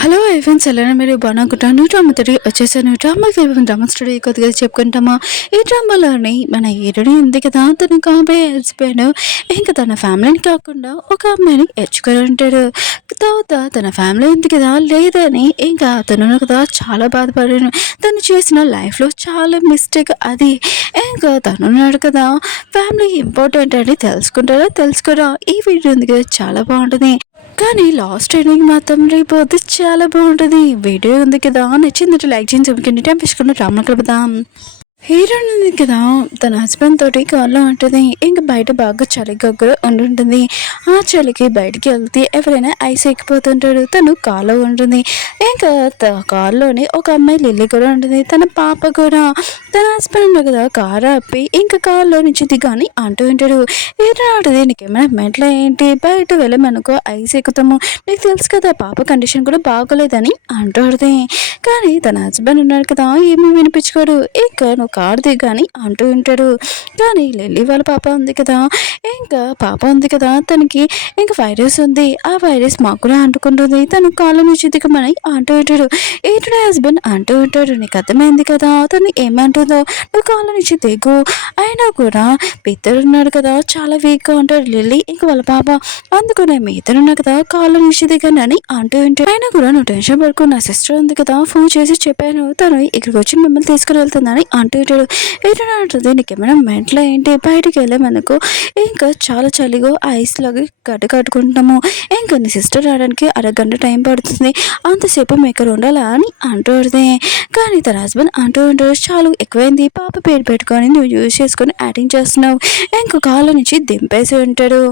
Hello friends ఎలా మీరు బాగున్నాను. డ్రామా తిరిగి వచ్చేసాను. డ్రామా స్టడీ కొద్దిగా చెప్పుకుంటామా. ఈ డ్రామాలోని మన హీరోని ఉంది కదా, తను కాబోయే హస్బెండ్ ఇంకా తన ఫ్యామిలీని కాకుండా ఒక అమ్మాయిని ఎంచుకొని ఉంటాడు. తర్వాత తన ఫ్యామిలీ ఉంది కదా లేదని ఇంకా తను కదా చాలా బాధపడాను. తను చేసిన లైఫ్లో చాలా మిస్టేక్ అది. ఇంకా తనున్నాడు కదా, ఫ్యామిలీ ఇంపార్టెంట్ అని తెలుసుకోరా ఈ వీడియో ఉంది కదా చాలా బాగుంటుంది. కానీ లాస్ట్ ఎండింగ్ మాత్రం రేపు చాలా బాగుంటుంది. వీడియో ఉంది కదా నచ్చిందంటే లైక్ చేయండి. చెప్పుకుంటే టైం తీసుకుని రామణ కలుపుదాం. హీరోయిన్ ఉంది కదా, తన హస్బెండ్ తోటి కార్లో ఉంటుంది. ఇంక బయట బాగా చలిగా కూడా ఉంటుంటుంది. ఆ చలికి బయటికి వెళ్తే ఎవరైనా ఐస్ ఎక్కిపోతుంటాడు. తను కార్లో ఉంటుంది. ఇంకా కార్లోనే ఒక అమ్మాయి లిల్లీ కూడా ఉంటుంది. తన పాప కూడా. తన హస్బెండ్ ఉంది కదా, కారు ఆపి ఇంకా కార్లో నుంచి దిగాని అంటూ ఉంటాడు. హీరో అంటుంది, నీకేమైనా మెంట్లో ఏంటి, బయట వెళ్ళమనుకో ఐస్ ఎక్కుతాము, నీకు తెలుసు కదా పాప కండిషన్ కూడా బాగోలేదని అంటాడుది. కానీ తన హస్బెండ్ ఉన్నాడు కదా, ఏమీ వినిపించుకోడు. ఇంకా నువ్వు కారు దిగాని అంటూ ఉంటాడు. కానీ లిల్లీ వాళ్ళ పాప ఉంది కదా, ఇంకా పాప ఉంది కదా, తనకి ఇంకా వైరస్ ఉంది. ఆ వైరస్ మాకు కూడా అంటుకుంటుంది. తను కాళ్ళ నుంచి దిగమని అంటూ ఉంటాడు. ఏంటనే హస్బెండ్ అంటూ ఉంటాడు, నీకు అర్థమైంది కదా తను ఏమంటుందో, నువ్వు కాళ్ళ నుంచి దిగు. అయినా కూడా ఉన్నాడు కదా చాలా వీక్గా ఉంటాడు లిల్లీ ఇంకా వాళ్ళ పాప. అందుకనే మీ ఇద్దరున్నారు కదా కాళ్ళ నుంచి దిగాను అని అంటూ ఉంటాడు. అయినా కూడా నువ్వు టెన్షన్ పడుకో, నా సిస్టర్ ఉంది కదా ఫోన్ చేసి చెప్పాను, తను ఇక్కడికి వచ్చి మిమ్మల్ని తీసుకుని వెళ్తుందని అంటూ ఉంటాడు. ఏంటంటే అంటుంది, నీకేమైనా మెంట్లో ఏంటి, బయటికి వెళ్ళామనుకో ఇంకా చాలా చలిగా ఐస్ లాగా కట్టుకుంటాము. ఇంకా నీ సిస్టర్ రావడానికి అరగంట టైం పడుతుంది, అంతసేపు మీ ఇక్కడ ఉండాలా అని అంటుంది. కానీ తన హస్బెండ్ అంటూ ఉంటాడు, చాలు ఎక్కువైంది, పాప పేరు పెట్టుకొని నువ్వు యూజ్ చేసుకొని యాక్టింగ్ చేస్తున్నావు. ఇంకా కాళ్ళ నుంచి దింపేసి ఉంటాడు.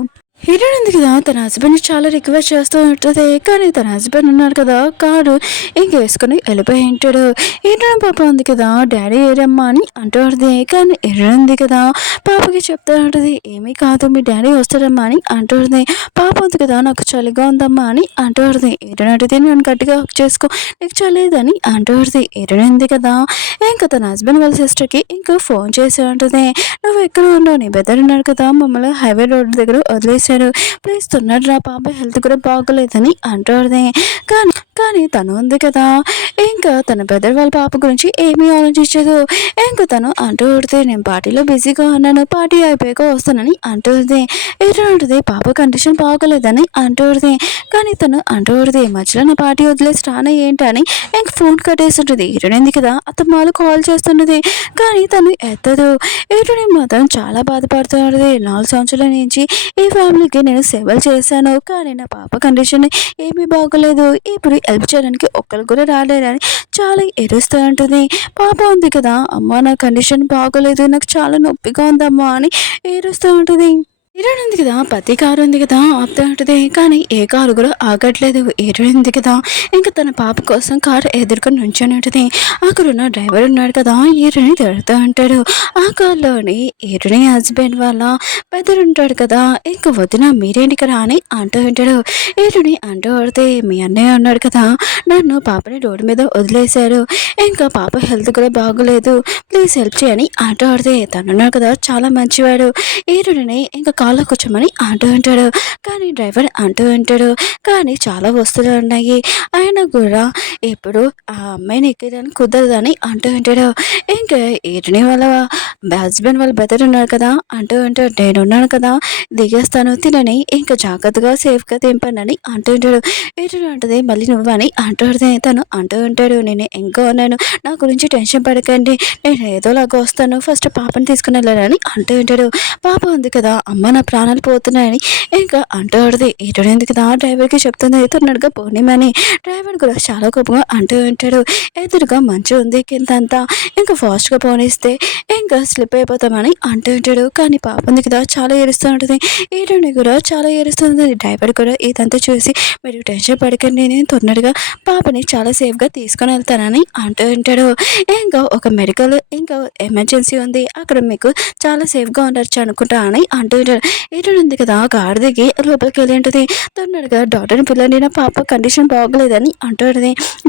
హీరోయిన్ ఉంది కదా, తన హస్బెండ్ చాలా రిక్వెస్ట్ చేస్తూ ఉంటుంది. కానీ తన హస్బెండ్ ఉన్నారు కదా, కారు ఇంకేసుకుని వెళ్ళిపోయి ఉంటాడు. హీరోయిన్ పాప ఉంది కదా, డాడీ ఏరమ్మా అని అంటుంది. కానీ హీరోయిన్ ఉంది కదా, పాపకి చెప్తూ ఉంటుంది, ఏమీ కాదు మీ డాడీ వస్తాడమ్మా అని అంటుంది. పాప ఉంది కదా, నాకు చలిగా ఉందమ్మా అని అంటుంది. హీరోయిన్ అడిగితే నన్ను గట్టిగా హక్ చేసుకో, నీకు చలేదని అంటుంది. హీరోయిన్ ఉంది కదా, ఇంకా తన హస్బెండ్ వాళ్ళ సిస్టర్కి ఇంకా ఫోన్ చేసి ఉంటుంది, నువ్వు ఎక్కడ ఉండవు, నీ బెదర్ ఉన్నాడు కదా, మమ్మల్ని హైవే రోడ్ దగ్గర వదిలేసాడు, ప్లీజ్ తొందర రా, పాప హెల్త్ కూడా బాగోలేదని అంటుంది. కానీ కానీ తను ఉంది కదా, ఇంకా తన బ్రదర్ వాళ్ళ పాప గురించి ఏమీ ఆలోచించదు. ఇంకా తను అంటూ ఉంటుంది, నేను పార్టీలో బిజీగా ఉన్నాను, పార్టీ అయిపోయాక వస్తానని అంటుంది. ఏంటంటుంది, పాప కండిషన్ బాగోలేదని అంటుంది. కానీ తను అంటూ ఉంటుంది, మధ్యలో నా పార్టీ వదిలేసి రానా ఏంటని ఇంక ఫోన్ కట్టేస్తుంటుంది. హీరోయిన్ కదా, అత్తమ్మాలు కాల్ చేస్తుంటుంది. కానీ తను ఎత్తదు. హీరోయిన్ మాత్రం చాలా బాధపడుతుంది. 4 సంవత్సరాల నుంచి ఈ ఫ్యామిలీకి నేను సేవలు చేశాను, కానీ నా పాప కండిషన్ ఏమీ బాగోలేదు, ఇప్పుడు హెల్ప్ చేయడానికి ఒక్కరు కూడా రాలేరని చాలా ఏడుస్తూ ఉంటుంది. పాప ఉంది కదా, అమ్మ నా కండిషన్ బాగోలేదు, నాకు చాలా నొప్పిగా ఉందమ్మా అని ఏడుస్తూ ఉంటుంది. హీరోయిన్ ఉంది కదా, ప్రతి కారు ఉంది కదా ఆపుతూ ఉంటుంది. కానీ ఏ కారు కూడా ఆగట్లేదు. హీరోయిన్ ఉంది కదా, ఇంకా తన పాప కోసం కారు ఎదుర్కొని నుంచొని ఉంటుంది. అక్కడున్న డ్రైవర్ ఉన్నాడు కదా, హీరోయిన్ తిడుతూ ఉంటాడు. ఆ కార్లోని హీరోయిన్ హస్బెండ్ వాళ్ళ పెద్దలు ఉంటాడు కదా, ఇంకా వదిన మీరేంటి కదా అని అంటూ ఉంటాడు. హీరోయిన్ అంటూ పడితే, మీ అన్నయ్య ఉన్నాడు కదా, నన్ను పాపని రోడ్డు మీద వదిలేశారు, ఇంకా పాప హెల్త్ కూడా బాగోలేదు, ప్లీజ్ హెల్ప్ చేయని అంటూ పడితే, తనున్నాడు కదా చాలా మంచివాడు, హీరోయిన్ ఇంకా కాల్లో కూర్చోమని అంటూ ఉంటాడు. కానీ డ్రైవర్ అంటూ ఉంటాడు, కానీ చాలా వస్తువులు ఉన్నాయి, ఆయన కూడా ఇప్పుడు ఆ అమ్మాయిని ఎక్కేదానికి కుదరదని అంటూ ఉంటాడు. ఇంకా ఏటిని వాళ్ళ హస్బెండ్ వాళ్ళ బ్రదర్ ఉన్నారు కదా అంటూ ఉంటాడు, నేనున్నాను కదా దిగేస్తాను, తినని ఇంకా జాగ్రత్తగా సేఫ్గా దింపండి అంటూ ఉంటాడు. ఏటిని అంటది, మళ్ళీ నువ్వు అని అంటుంది. తను అంటూ ఉంటాడు, నేను ఇంకా ఉన్నాను, నా గురించి టెన్షన్ పడకండి, నేను ఏదోలాగా వస్తాను, ఫస్ట్ పాపని తీసుకుని వెళ్ళాలని అంటూ ఉంటాడు. పాప ఉంది కదా, అమ్మ నా ప్రాణాలు పోతున్నాయని ఇంకా అంటాడుది. ఇటువంటి కదా డ్రైవర్కి చెప్తుంది, తొందరగా పోనీమని. డ్రైవర్ కూడా చాలా కోపంగా అంటూ ఉంటాడు, ఎదురుగా మంచు ఉంది కిందంతా, ఇంకా ఫాస్ట్గా పోనిస్తే ఇంకా స్లిప్ అయిపోతామని అంటూ ఉంటాడు. కానీ పాప ఉంది కదా చాలా ఏడుస్తూ ఉంటుంది. ఈడని కూడా చాలా ఏడుస్తుంది. డ్రైవర్ కూడా ఇదంతా చూసి, మీరు టెన్షన్ పడకండి, నేను తొందరగా పాపని చాలా సేఫ్గా తీసుకొని వెళ్తానని అంటూ ఉంటాడు. ఇంకా ఒక మెడికల్ ఇంకా ఎమర్జెన్సీ ఉంది, అక్కడ మీకు చాలా సేఫ్గా ఉండొచ్చు అనుకుంటా అని అంటూ ఉంటాడు. ఏంటంది కదా కారు దిగి లోపలికి వెళ్ళి ఉంటుంది. తొందరగా డాక్టర్ని పిల్లండి, నా పాప కండిషన్ బాగోలేదని అంటాడు.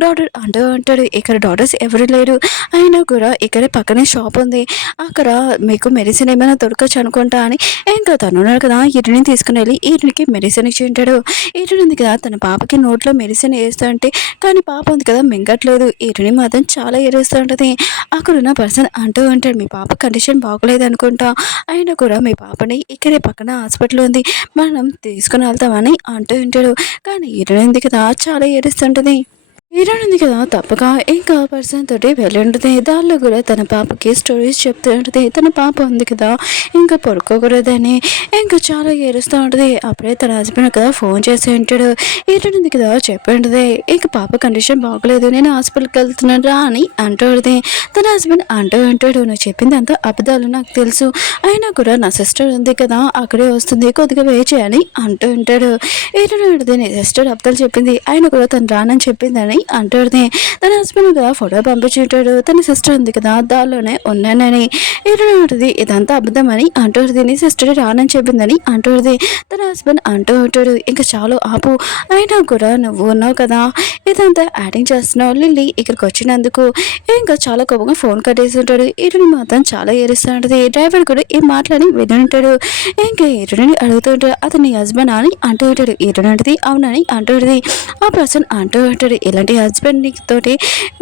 డాక్టర్ అంటాడు ఇక్కడ డాక్టర్స్ ఎవరు లేరు, అయినా కూడా ఇక్కడ పక్కనే షాప్ ఉంది, అక్కడ మీకు మెడిసిన్ ఏమైనా దొరకచ్చు అనుకుంటా అని ఇంకా తను ఉన్నాడు కదా ఇటుని తీసుకుని వెళ్ళి ఇటునికి మెడిసిన్ ఇచ్చి ఉంటాడు. ఇటు ఉంది కదా తన పాపకి నోట్లో మెడిసిన్ వేస్తూ ఉంటే కానీ పాప ఉంది కదా మింగట్లేదు. ఇటుని మాత్రం చాలా ఏడుస్తూ ఉంటుంది. అక్కడున్న పర్సన్ అంటూ ఉంటాడు మీ పాప కండిషన్ బాగోలేదు అనుకుంటా, అయినా కూడా మీ పాపని ఇక్కడే పక్కన హాస్పిటల్ ఉంది మనం తీసుకుని వెళ్తామని అంటూ ఉంటాడు. కానీ ఇటు ఉంది కదా చాలా ఏడుస్తుంటుంది. హీరోయిన్ కదా తప్పక ఇంకా పర్సన్ తోటి వెళ్ళి ఉంటుంది. దానిలో కూడా తన పాపకి స్టోరీస్ చెప్తూ ఉంటుంది. తన పాప ఉంది కదా ఇంకా పడుకోకూడదని ఇంకా చాలా ఏడుస్తూ ఉంటుంది. అప్పుడే తన హస్బెండ్ కదా ఫోన్ చేసి ఉంటాడు. హీరోయిన్ కదా చెప్పి ఉంటుంది ఇంకా పాప కండిషన్ బాగోలేదు నేను హాస్పిటల్కి వెళ్తున్నాను రా అని అంటూ ఉంటుంది. తన హస్బెండ్ అంటూ ఉంటాడు నువ్వు చెప్పింది అంతా అబద్ధాలు నాకు తెలుసు, అయినా కూడా నా సిస్టర్ ఉంది కదా అక్కడే వస్తుంది కొద్దిగా వేచి అని అంటూ ఉంటాడు. హీరోయిన్ నీ సిస్టర్ అబద్ధాలు చెప్పింది అయినా కూడా తను రానని చెప్పిందని అంటాడు. తన హస్బెండ్ కదా ఫోటో పంపించుంటాడు. తన సిస్టర్ ఉంది కదా దానిలోనే ఉన్నానని. ఏంటంటుంది ఇదంతా అబద్ధం అని అంటాడు. నీ సిస్టర్ రానని చెప్పిందని అంటాడు. తన హస్బెండ్ అంటూ ఉంటాడు ఇంకా చాలు ఆపు, అయినా కూడా నువ్వు ఉన్నావు కదా ఇదంతా యాడింగ్ చేస్తున్నావు లిల్లీ ఇక్కడికి వచ్చినందుకు ఇంకా చాలా కోపంగా ఫోన్ కట్టేసి ఉంటాడు. ఇటుని మాత్రం చాలా ఏడుస్తూ ఉంటుంది. డ్రైవర్ కూడా ఈ మాటలని విని ఉంటాడు. ఇంకా ఇటుని అడుగుతూ ఉంటాడు అతని హస్బెండ్ అని అంటూ ఉంటాడు. ఇటునంటది అవునని అంటాడు. ఆ పర్సన్ అంటూ ఉంటాడు ఇలాంటి హస్బెండ్ తోటి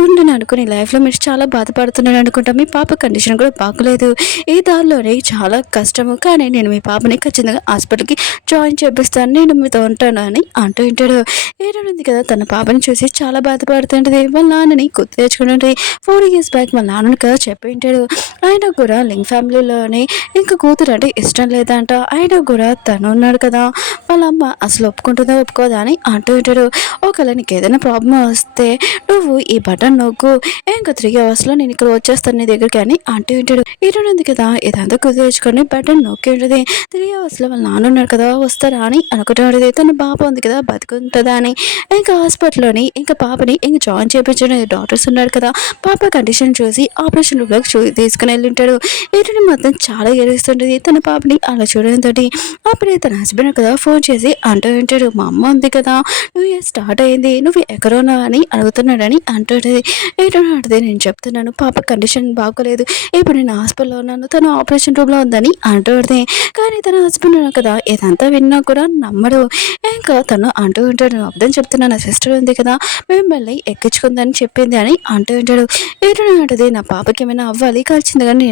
ఉండని అనుకుని లైఫ్లో మీరు చాలా బాధపడుతున్నాను అనుకుంటా, మీ పాప కండిషన్ కూడా బాగలేదు, ఈ దారిలోనే చాలా కష్టము, కానీ నేను మీ పాపని ఖచ్చితంగా హాస్పిటల్కి జాయిన్ చేపిస్తాను, నేను మీతో ఉంటాను అని అంటూ ఉంటాడు. ఏడుంది కదా తన పాపని చూసి చాలా బాధపడుతుంటుంది. వాళ్ళ నాన్నని గుర్తు తెచ్చుకుంటుంది. 4 years బ్యాక్ వాళ్ళ నాన్నని కదా చెప్పి ఉంటాడు. అయినా కూడా లింక్ ఫ్యామిలీలోనే ఇంకా కూతురు అంటే ఇష్టం లేదంట, అయినా కూడా తను ఉన్నాడు కదా వాళ్ళ అమ్మ అసలు ఒప్పుకుంటుందా ఒప్పుకోదా అని అంటూ ఉంటాడు. ఒకవేళ నీకు ఏదైనా ప్రాబ్లం వస్తే నువ్వు ఈ బటన్ నొక్కు ఇంకా 3 hours నేను ఇక్కడ వచ్చేస్తాను నీ దగ్గరికి అని అంటూ ఉంటాడు. ఇరుంది కదా ఇదంతా కుదిర్చుకొని బటన్ నొక్కి ఉంటుంది. 3 hours వాళ్ళ నాన్న ఉన్నాడు కదా వస్తారా అని అనుకుంటున్నాడు. తన పాప ఉంది కదా బతుకుంటుందా అని ఇంకా హాస్పిటల్లోని ఇంకా పాపని ఇంకా జాయిన్ చేయించిన డాక్టర్స్ ఉన్నాడు కదా పాప కండిషన్ చూసి ఆపరేషన్ రూమ్లోకి తీసుకుని వెళ్ళి ఉంటాడు. ఇటుని మాత్రం చాలా ఏడుస్తుంటుంది తన పాపని అలా చూడడంతో. అప్పుడే తన హస్బెండ్ కదా ఫోన్ చేసి అంటూ ఉంటాడు మా అమ్మ ఉంది కదా నువ్వు స్టార్ట్ అయింది నువ్వు ఎక్కడున్నా అని అడుగుతున్నాడని అంటుంది. ఏంటంటే నేను చెప్తున్నాను పాప కండిషన్ బాగోలేదు ఇప్పుడు నేను హాస్పిటల్లో ఉన్నాను తను ఆపరేషన్ రూమ్లో ఉందని అంటుంది. కానీ తన హస్బెండ్ కదా ఇదంతా విన్నా కూడా నమ్మడు. ఇంకా తను అంటూ ఉంటాడు నేను అర్థం చెప్తున్నా నా సిస్టర్ ఉంది కదా మిమ్మల్ని ఎక్కించుకుందని చెప్పింది అని అంటూ ఉంటాడు. ఏంటంటే నా పాపకి ఏమైనా అవ్వాలి కలిసింది కానీ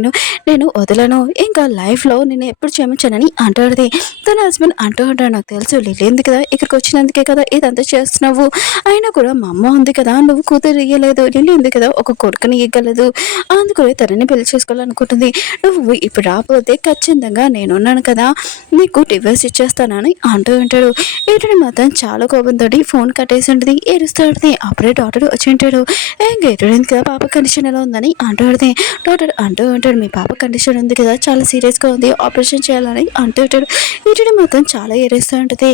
నేను వదలను ఇంకా లైఫ్లో నేను ఎప్పుడు క్షమించానని అంటాడు. తన హస్బెండ్ అంటూ ఉంటాడు నాకు తెలుసు లిల్లీ ఉంది కదా ఇక్కడికి వచ్చినందుకే కదా ఇదంతా చేస్తున్నావు, అయినా కూడా మా అమ్మ ఉంది కదా నువ్వు కూతురు ఇయ్యలేదు, లిల్లీ ఉంది కదా ఒక కొడుకుని ఇవ్వగలదు, అందుకని తనని పెళ్లి చేసుకోవాలనుకుంటుంది, నువ్వు ఇప్పుడు రాకపోతే ఖచ్చితంగా నేనున్నాను కదా నీకు డివోర్స్ ఇచ్చేస్తానని అంటూ ఉంటాడు. ఇటుని మాత్రం చాలా కోపంతో ఫోన్ కట్టేసి ఉంటుంది ఏడుస్తూ ఉంటుంది. అప్పుడే డాక్టర్ వచ్చి ఉంటాడు. ఇంకా ఎటువంటి కదా పాప కండిషన్ ఎలా ఉందని అంటూ ఉంటుంది. డాక్టర్ అంటూ ఉంటాడు మీ పాప కండిషన్ ఉంది కదా చాలా సీరియస్గా ఉంది ఆపరేషన్ చేయాలని అంటూ ఉంటాడు. ఇటుని మాత్రం చాలా ఏడుస్తూ ఉంటుంది.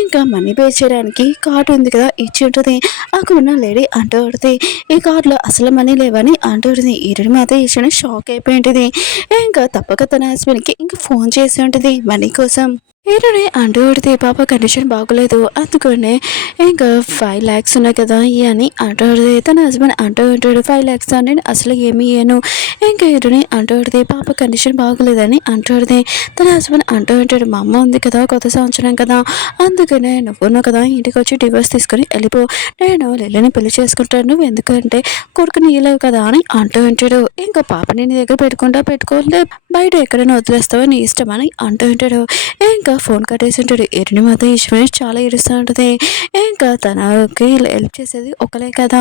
ఇంకా మనీ పే చేయడానికి కార్డు ఉంది కదా ఇచ్చి ఉంటుంది. అక్కడ ఉన్న లేడీ అంటూ ఉంటుంది ఈ కార్డులో అసలు మనీ లేవని అంటూ ఉంటుంది. ఇటుని మాత్రం ఇచ్చిన షాక్ అయిపోయి ఉంటుంది. ఇంకా తప్పక తన హస్బెండ్కి ఇంకా ఫోన్ చేసి ఉంటుంది మనీ కోసం. ఈరోనే అంటూ కొడితే పాప కండిషన్ బాగోలేదు అందుకనే ఇంకా 5 lakhs ఉన్నాయి కదా అని అంటూ కొడితే తన హస్బెండ్ అంటూ ఉంటాడు 5 lakhs నేను అసలు ఏమి ఇయ్యను. ఇంకా ఈరోనే అంటూ కొడితే పాప కండిషన్ బాగోలేదని అంటూ కొడితే తన హస్బెండ్ అంటూ ఉంటాడు మా అమ్మ ఉంది కదా కొత్త సంవత్సరం కదా అందుకనే నువ్వున్నావు కదా ఇంటికి వచ్చి డివోర్స్ తీసుకొని వెళ్ళిపో, నేను లిల్లీని పెళ్లి చేసుకుంటాను, నువ్వు ఎందుకంటే కొడుకుని ఇయ్యలేవు కదా అని అంటూ ఉంటాడు. ఇంకా పాపని నీ దగ్గర పెట్టుకోలే బయట ఎక్కడైనా వదిలేస్తావో నీ ఇష్టం అని అంటూ ఉంటాడు. ఇంకా ఫోన్ కట్టేసి ఉంటాడు. ఎరిని మాత్రం ఈశ్వరి చాలా ఏడుస్తూ ఉంటుంది. ఇంకా తనకి హెల్ప్ చేసేది ఒకలే కదా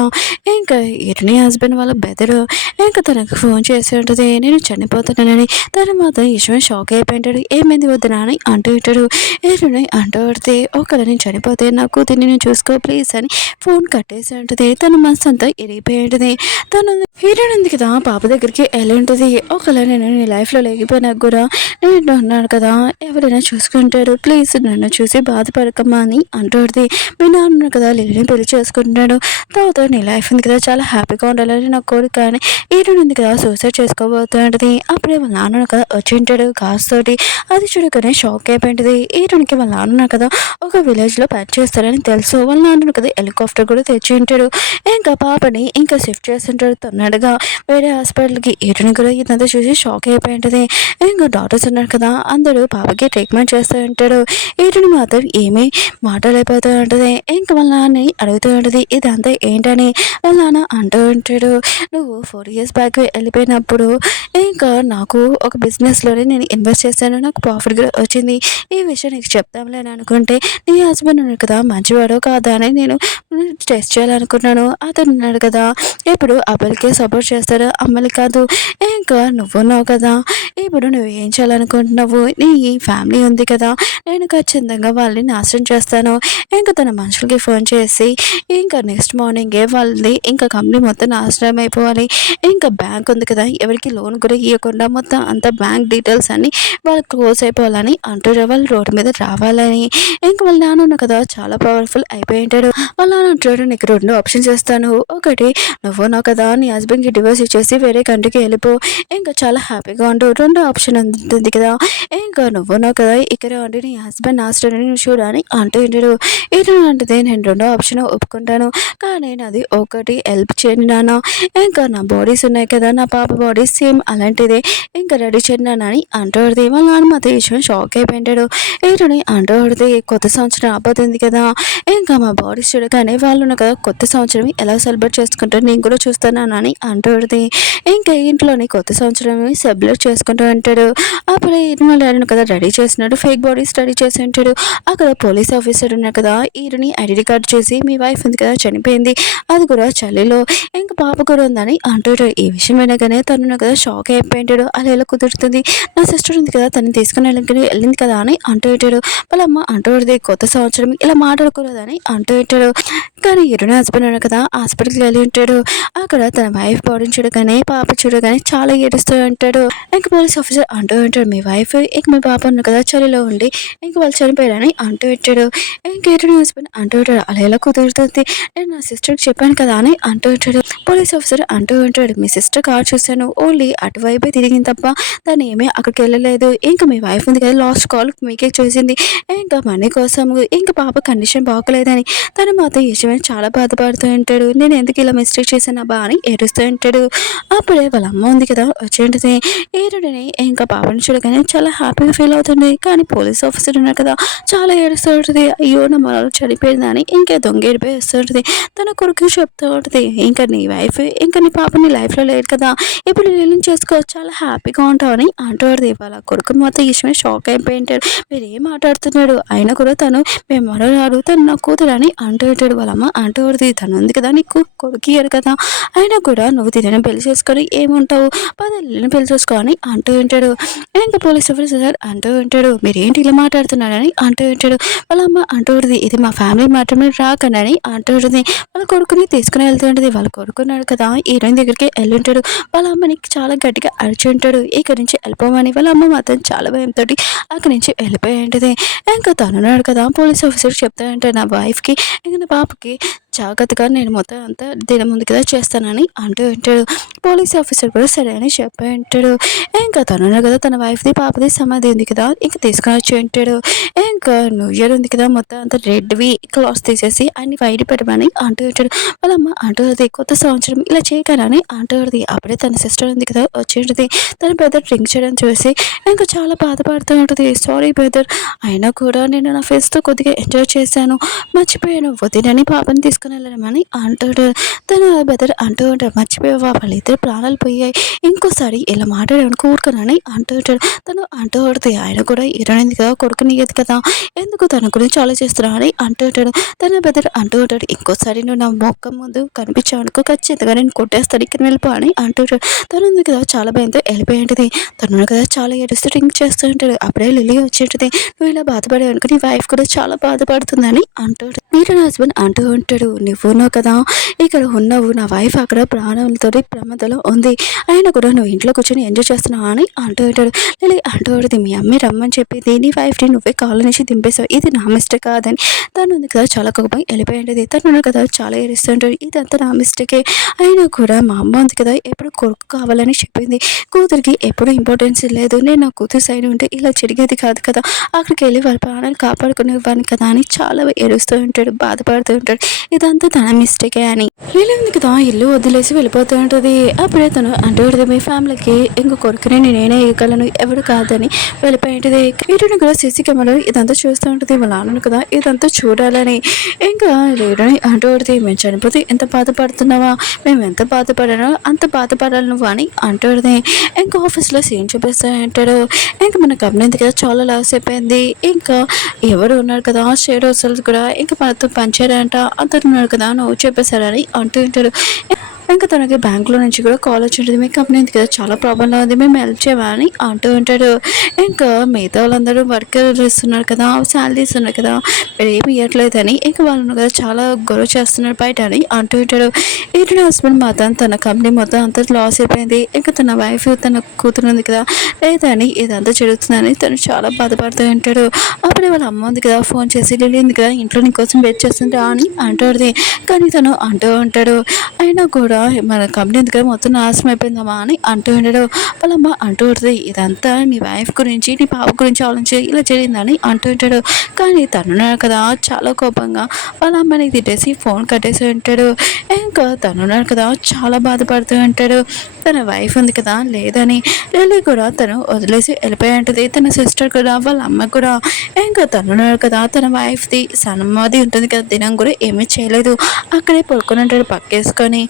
ఇంకా ఎరిని హస్బెండ్ వాళ్ళ బెదరు ఇంకా తనకు ఫోన్ చేసి ఉంటుంది నేను చనిపోతున్నానని. తను మాత్రం ఈశ్వరి షాక్ అయిపోయింటాడు. ఏమైంది వద్దునా అని అంటూ ఉంటాడు. ఎరిని అంటూ పడితే ఒకవేళ నేను చనిపోతే నా కూతుర్ని నేను చూసుకో ప్లీజ్ అని ఫోన్ కట్టేసి ఉంటుంది. తన మనసు అంతా ఎరిగిపోయి ఉంటుంది. తను హీరోయిన్ ఉంది కదా పాప దగ్గరికి వెళ్ళి ఉంటుంది. ఒకవేళ నేను నీ లైఫ్లో లేకపోయినా కూడా నేను ఉన్నాను కదా ఎవరైనా చూసుకుని ఉంటాడు. ప్లీజ్ నన్ను చూసి బాధపడకమ్మా అని అంటుంది. మీ నాన్న ఉన్నారు కదా లిల్లీని పెళ్లి చేసుకుంటున్నాడు. తర్వాత నీ లైఫ్ ఉంది కదా చాలా హ్యాపీగా ఉండాలని నా కోరిక అని ఈడు ఉంది కదా సూసైడ్ చేసుకోబోతుంటది. అప్పుడే వాళ్ళ నాన్న ఉన్నారు కదా వచ్చి ఉంటాడు కాస్ తోటి. అది చూడగానే షాక్ అయిపోయింది. ఈయనకి వాళ్ళ నాన్న ఉన్నారు కదా ఒక విలేజ్లో పని చేస్తారని తెలుసు. వాళ్ళ నాన్న ఉన్నారు కదా హెలికాప్టర్ కూడా తెచ్చి ఉంటాడు. ఇంకా పాపని ఇంకా షిఫ్ట్ చేస్తుంటాడు తొన్నడగా వేరే హాస్పిటల్కి. ఈటని కూడా ఇదంతా చూసి షాక్ అయిపోయింటది. ఇంకా డాక్టర్స్ ఉన్నారు కదా అందరూ పాపకి ట్రీట్మెంట్ చేస్తూ ఉంటాడు. ఈటని మాత్రం ఏమీ మాటలైపోతూ ఉంటుంది. ఇంకా వాళ్ళ నాన్నని అడుగుతూ ఉంటుంది ఇదంతా ఏంటని. వాళ్ళ నాన్న అంటూ ఉంటాడు నువ్వు 4 years బ్యాక్ వెళ్ళిపోయినప్పుడు ఇంకా నాకు ఒక బిజినెస్లోనే నేను ఇన్వెస్ట్ చేశాను. నాకు ప్రాఫిట్ కూడా వచ్చింది. ఈ విషయం నీకు చెప్తాంలే అని అనుకుంటే నీ హస్బెండ్ ఉన్నాడు కదా మంచివాడో కాదా అని నేను టెస్ట్ చేయాలనుకున్నాను. అతను ఉన్నాడు కదా ఇప్పుడు అబ్బాయిలకే సపోర్ట్ చేస్తాడు అమ్మాయిలు కాదు. ఇంకా నువ్వున్నావు కదా ఇప్పుడు నువ్వు ఏం చేయాలనుకుంటున్నావు. నీ ఫ్యామిలీ ఉంది కదా నేను ఖచ్చితంగా వాళ్ళని నాశనం చేస్తాను. ఇంకా తన మనుషులకి ఫోన్ చేసి ఇంకా నెక్స్ట్ మార్నింగే వాళ్ళది ఇంకా కంపెనీ మొత్తం నాశనం అయిపోవాలి. ఇంకా బ్యాంక్ ఉంది కదా ఎవరికి లోన్ కూడా ఇవ్వకుండా మొత్తం అంత బ్యాంక్ డీటెయిల్స్ అన్ని వాళ్ళు క్లోజ్ అయిపోవాలని అంటారు. వాళ్ళు రోడ్డు మీద రావాలని. ఇంకా వాళ్ళ నాన్న ఉన్నా కదా చాలా పవర్ఫుల్ అయిపోయి ఉంటాడు. వాళ్ళ నాన్న అంటాడు నీకు 2 ఆప్షన్స్ చేస్తాను. ఒకటి నువ్వు నా కదా నీ హస్బెండ్కి డివోర్స్ ఇచ్చేసి వేరే కంట్రీకి వెళ్ళిపో ఇంకా చాలా హ్యాపీగా ఉండు. 2వ ఆప్షన్ ఉంటుంది కదా ఇంకా నువ్వు నా కదా ఇక్కడ ఉండి నీ హస్బెండ్ నాస్టర్ని నువ్వు చూడని అంటూ ఉంటాడు. ఏంటంటే నేను 2వ ఆప్షన్ ఒప్పుకుంటాను కానీ నాది ఒకటి హెల్ప్ చేయండి నాన్న. ఇంకా నా బాడీస్ ఉన్నాయి కదా నా పాప బాడీస్ సేమ్ అలాంటిదే ఇంకా రెడీ చేయండి నాన్న అని అంటూడది. వాళ్ళ నాన్న మాత్రం విషయం షాక్ అయిపోయింటాడు. ఏంటని అంటూడది కొత్త సంవత్సరం రాబోతుంది కదా ఇంకా మా బాడీస్ చూడగానే వాళ్ళు ఉన్న కదా కొత్త సంవత్సరం ఎలా సెలబ్రేట్ చేసుకుంటారు నేను కూడా చూస్తాను అని అంటూడది. ఇంకా ఇంట్లోని కొత్త సంవత్సరం సెలబ్రేట్ చేసుకుంటూ ఉంటాడు. అప్పుడే వాళ్ళు కదా రెడీ చేసినాడు ఫేక్ బాడీస్ రెడీ చేసి ఉంటాడు. అక్కడ పోలీస్ ఆఫీసర్ ఉన్నారు కదా ఈయనని ఐడెంటిటీ కార్డ్ చూసి మీ వైఫ్ ఉంది కదా చనిపోయింది అది కూడా చలిలో ఇంకా పాప కూడా ఉందని అంటాడు. ఈ విషయం వినగానే తను కదా షాక్ అయిపోయింటాడు. అలా ఎలా కుదురుతుంది నా సిస్టర్ ఉంది కదా తను తీసుకుని వెళ్ళింది కదా అని అంటూ ఉంటాడు. వాళ్ళ అమ్మ అంటూది కొత్త సంవత్సరం ఇలా మాట్లాడకూడదని అంటూ ఉంటాడు. కానీ హీరోని హస్బెండ్ ఉన్నాడు కదా హాస్పిటల్కి వెళ్ళి ఉంటాడు. అక్కడ తన వైఫ్ బాడీని చూడగానే పాప చూడగానే చాలా ఏడుస్తూ ఉంటాడు. ఇంకా పోలీస్ ఆఫీసర్ అంటూ ఉంటాడు మీ వైఫ్ ఇంక మీ పాప ఉన్నారు కదా చలిలో ఉండి ఇంక వాళ్ళు చనిపోయారని అంటూ ఉంటాడు. ఇంక హీరోని హస్బెండ్ అంటూ ఉంటాడు అలా ఎలా కుదురుతుంది నేను నా సిస్టర్కి చెప్పాను కదా అని అంటూ ఉంటాడు. పోలీస్ ఆఫీసర్ అంటూ ఉంటాడు మీ సిస్టర్ కార్ చూశాను ఓన్లీ అటువైపే తిరిగింది తప్ప తను ఏమీ అక్కడికి వెళ్ళలేదు. ఇంకా మీ వైఫ్ ఉంది కదా లాస్ట్ కాల్ మీకే చేసింది ఇంకా మనీ కోసం ఇంకా పాప కండిషన్ బాగోలేదని తను మాత్రం యజమాని చాలా బాధపడుతూ ఉంటాడు. నేను ఎందుకు ఇలా మిస్టేక్ చేశాను అబ్బా అని ఏడుస్తూ ఉంటాడు. అప్పుడే వాళ్ళ అమ్మ ఉంది కదా వచ్చేంటిది ఏడుడని ఇంకా పాపని చూడగానే చాలా హ్యాపీగా ఫీల్ అవుతుంది. కానీ పోలీస్ ఆఫీసర్ ఉన్నారు కదా చాలా ఏడుస్తూ ఉంటుంది. అయ్యో నా మనలో చనిపోయిందని ఇంకా దొంగ ఏడిపోయి వస్తూ ఉంటుంది. తన కొడుకు చెప్తూ ఉంటుంది ఇంకా నీ వైఫ్ ఇంకా నీ పాప నీ లైఫ్లో లేదు కదా ఇప్పుడు రిలీజ్ చేసుకో చాలా హ్యాపీగా ఉంటావు అని అంటుంది. వాళ్ళ కొడుకు మాత్రం ఇష్టమే షాక్ అయిపోయి ఉంటాడు. మీరు ఏం మాట్లాడుతున్నాడు అయినా కూడా తను మేము మరోరాడు తను నా కూతురు అని అంటూ ఉంటాడు. వాళ్ళమ్మ అంటూ ఉంటుంది తను ఉంది కదా నీకు కొడుకు ఇయ్యారు కదా అయినా కూడా నువ్వు తినని పెళ్లి చేసుకొని ఏముంటావు 10 ఏళ్ళని పెళ్లి చేసుకోవాలని అంటూ ఉంటాడు. ఇంకా పోలీస్ ఆఫీసర్ అంటూ ఉంటాడు మీరేంటి ఇలా మాట్లాడుతున్నాడని అంటూ ఉంటాడు. వాళ్ళ అమ్మ అంటూ ఉంటుంది ఇది మా ఫ్యామిలీ మాత్రమే రాకండి అని అంటూ ఉంటుంది. వాళ్ళ కొడుకుని తీసుకుని వెళ్తూ ఉంటుంది. వాళ్ళ కొడుకున్నాడు కదా హీరోయిన్ దగ్గరికి వెళ్ళి ఉంటాడు. వాళ్ళ అమ్మని చాలా గట్టిగా అరిచి ఉంటాడు ఇక్కడి నుంచి వెళ్ళిపోమని. వాళ్ళ అమ్మ మాత్రం చాలా భయంతో అక్కడి నుంచి వెళ్ళిపోయి ఉంటుంది. ఇంకా తనున్నాడు కదా పోలీస్ ఆఫీసర్ చెప్తా ఉంటాడు నా వైఫ్కి ఇంకా నా పాపకి జాగ్రత్తగా నేను మొత్తం అంతా దీని ముందు కదా చేస్తానని అంటూ ఉంటాడు. పోలీస్ ఆఫీసర్ కూడా సరే అని చెప్పి ఉంటాడు. ఇంకా తనున్నాడు కదా తన వైఫ్ది పాపది సమాధి ఉంది కదా ఇంకా తీసుకొని వచ్చి ఉంటాడు. ఇంకా న్యూ ఇయర్ ఉంది కదా మొత్తం అంతా రెడ్వి క్లాత్స్ తీసేసి అన్ని వైట్ పెట్టమని అంటూ ఉంటాడు. వాళ్ళమ్మ అంటుంది కొత్త సంవత్సరం ఇలా చేయకనని అంటుంది. అప్పుడే తన సిస్టర్ ఉంది కదా వచ్చేది తన బ్రదర్ డ్రింక్ చేయడం చూసి ఇంకా చాలా బాధపడుతూ ఉంటుంది. సారీ బ్రదర్ అయినా కూడా నేను నా ఫేస్తో కొద్దిగా ఎంజాయ్ చేశాను మర్చిపోయాను వదినని పాపని తీసుకుని వెళ్ళమని అంటాడు. తన బ్రదర్ అంటూ ఉంటాడు మర్చిపోయావా వాళ్ళిద్దరు ప్రాణాలు పోయాయి ఇంకోసారి ఇలా మాట్లాడాను కూరుకునని అంటూ ఉంటాడు. తను అంటూ ఉంటుంది ఆయన కూడా ఇరవైంది కదా కొడుకునియ్యదు కదా ఎందుకు తన గురించి ఆలోచిస్తున్నా అని అంటూ ఉంటాడు. తన బ్రదర్ అంటూ ఉంటాడు ఇంకోసారి నువ్వు నా మొక్క ముందు కనిపించావు అనుకో ఖచ్చితంగా నేను కొట్టేస్తాను ఇక్కడ వెళ్ళిపో అని అంటూ ఉంటాడు. తను ఉంది కదా చాలా భయంతో వెళ్ళిపోయి ఉంటుంది. తను కదా చాలా ఏడుస్తూ డ్రింక్ చేస్తూ ఉంటాడు. అప్పుడే లిల్లీ వచ్చేటది నువ్వు ఇలా బాధపడే అనుకో నీ వైఫ్ కూడా చాలా బాధపడుతుందని అంటాడు. మీరు నా హస్బెండ్ అంటూ ఉంటాడు నువ్వున్నావు కదా, ఇక్కడ ఉన్నావు, నా వైఫ్ అక్కడ ప్రాణాలతోటి ప్రమాదంలో ఉంది, అయినా కూడా నువ్వు ఇంట్లో కూర్చొని ఎంజాయ్ చేస్తున్నావు అని అంటూ ఉంటాడు. లిలీ అంటూ ఉంటుంది, మీ అమ్మే రమ్మని చెప్పింది, నీ వైఫ్ని నువ్వే కాళ్ళ నుంచి దింపేశావు, ఇది నా మిస్టేక్ కాదని. తను ఉంది కదా చాలా కోపం వెళ్ళిపోయి ఉంటుంది. తను ఉన్నాడు కదా చాలా ఏడుస్తుంటాడు, ఇదంతా నా మిస్టేకే, అయినా కూడా మా అమ్మ ఉంది కదా ఎప్పుడు కొడుకు కావాలని చెప్పింది, కూతురికి ఎప్పుడు ఇంపార్టెన్స్ లేదు, నేను నా కూతురు సైడ్ ఉంటే ఇలా జరిగేది కాదు కదా, అక్కడికి వెళ్ళి వాళ్ళ ప్రాణాలు కాపాడుకునేవాడిని కదా అని చాలా ఏడుస్తూ ఉంటాడు, బాధపడుతూ ఉంటాడు, ఇదంతా తన మిస్టేకే అని. లిలీ ఉంది కదా ఇల్లు వదిలేసి వెళ్ళిపోతూ ఉంటుంది. అప్పుడే తను అంటూ ఉంటుంది, మీ ఫ్యామిలీకి ఇంకో కొడుకుని నేనే ఇవ్వగలను, ఎవరు కాదని వెళ్ళిపోయి ఉంటుంది. వీటిని కూడా సీసీ కెమెరాలో ఇదంతా చూస్తూ ఉంటుంది, వాళ్ళ నాన్నను కదా ఇదంతా చూడాలని. ఇంకా లేడని అంటూ ఉంటుంది, మేము చనిపోతే ఎంత బాధపడుతున్నావా, మేము ఎంత బాధపడానో అంత బాధపడాలి నువ్వు అని అంటూ ఉంటుంది. ఇంకా ఆఫీస్లో సీన్ చూపిస్తూ ఉంటాడు. ఇంకా మన కంపెనీ కదా చాలా లాస్ అయిపోయింది, ఇంకా ఎవరు ఉన్నారు కదా షేర్ హోల్సేల్స్ కూడా ఇంకా మనతో పనిచేయాలంట, అతను ఉన్నాడు కదా నువ్వు చెప్పేశారని అంటూ ఉంటాడు. ఇంకా తనకి బ్యాంకులో నుంచి కూడా కాల్ వచ్చి ఉంటుంది, మీ కంపెనీ ఉంది కదా చాలా ప్రాబ్లంలో ఉంది, మేము హెల్ప్ చేయమని అంటూ ఉంటాడు. ఇంకా మిగతా వాళ్ళందరూ వర్కర్ ఇస్తున్నారు కదా, శాలరీస్ ఉన్నాయి కదా, ఏమి ఇవ్వట్లేదని ఇంకా వాళ్ళను కదా చాలా గొడవ చేస్తున్నారు బయట అని అంటూ ఉంటాడు. ఇటు హస్బెండ్ మాత్రం తన కంపెనీ మొత్తం అంతా లాస్ అయిపోయింది, ఇంకా తన వైఫ్ తన కూతురు ఉంది కదా లేదని ఇదంతా జరుగుతుందని తను చాలా బాధపడుతూ ఉంటాడు. అప్పుడే వాళ్ళ అమ్మ ఉంది కదా ఫోన్ చేసి, లిలీ ఉంది కదా ఇంట్లో నీకోసం వెయిట్ చేస్తుంటా అని అంటుంది. కానీ తను అంటూ ఉంటాడు, అయినా కూడా మన కంపెనీ దగ్గర మొత్తం నాశనం అయిపోయిందమ్మా అని అంటూ ఉంటాడు. వాళ్ళమ్మ అంటూ ఉంటుంది, ఇదంతా నీ వైఫ్ గురించి నీ పాప గురించి ఆలోచించి ఇలా జరిగిందని అంటూ ఉంటాడు. కానీ తనున్నాడు కదా చాలా కోపంగా వాళ్ళ అమ్మని తిట్టేసి ఫోన్ కట్టేసి ఉంటాడు. ఇంకా తనున్నాడు కదా చాలా బాధపడుతూ ఉంటాడు, తన వైఫ్ ఉంది కదా లేదని. లిల్లీ కూడా తను వదిలేసి వెళ్ళిపోయి ఉంటుంది, తన సిస్టర్ కూడా వాళ్ళ అమ్మ కూడా. ఇంకా తనున్నాడు కదా తన వైఫ్ది సమాధి ఉంటుంది కదా దినం కూడా ఏమీ చేయలేదు, అక్కడే పడుకొని ఉంటాడు పక్కేసుకొని.